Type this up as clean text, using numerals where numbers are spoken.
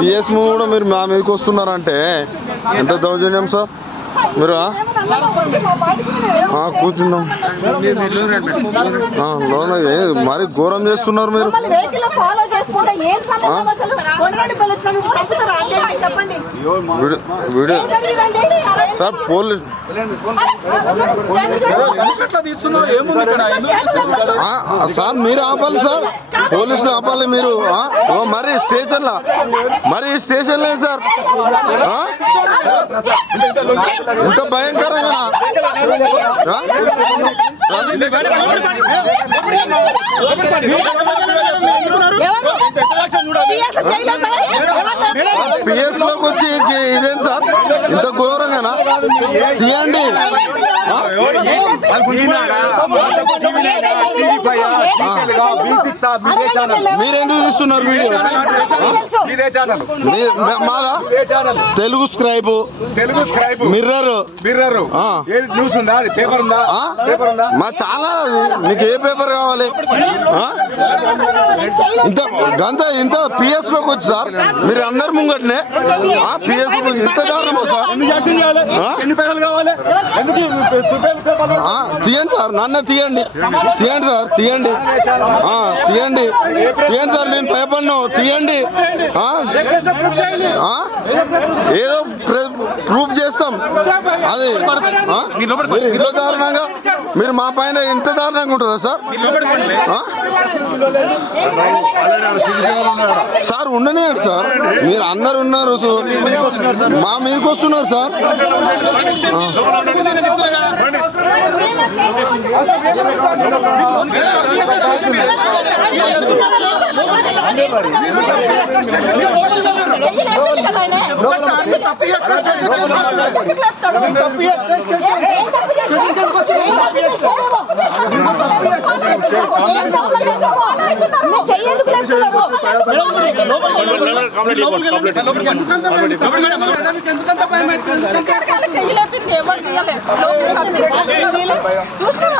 PS కూడా మీరు మా మీదకి వస్తున్నారంటే ఎంత దౌర్జన్యం సార్ మీరు కూర్చున్నాం మరి ఘోరం చేస్తున్నారు మీరు వీడియో సార్ పోలీస్ సార్ మీరు ఆపాలి సార్ పోలీసులు ఆపాలి మీరు మరి స్టేషన్లో సార్ ఇంత భయంకరంగా పిఎస్ లోకి వచ్చి ఇదేం సార్ ఇంత ఘోరంగానా తీయండి మీరెందుకు చూస్తున్నారు వీడియో మాదా తెలుగు స్క్రైబ్ మిర్రర్ న్యూస్ ఉందా పేపర్ ఉందా మా చాలా మీకు ఏ పేపర్ కావాలి ఇంత పిఎస్ లోకి వచ్చి సార్ మీరు అందరు ముంగట్నే పిఎస్ ఇంత దారుణమా సార్ తీయండి సార్ నన్ను తీయండి సార్ తీయండి సార్ నేను భయపడ్ను తీయండి ఏదో ప్రూఫ్ చేస్తాం అది ఇంత దారుణంగా మీరు మా పైన ఇంత దారుణంగా ఉంటుందా సార్ సార్ ఉండనియండి సార్ మీరు అందరు ఉన్నారు మా మీదకి వస్తున్నారు సార్ చూసిన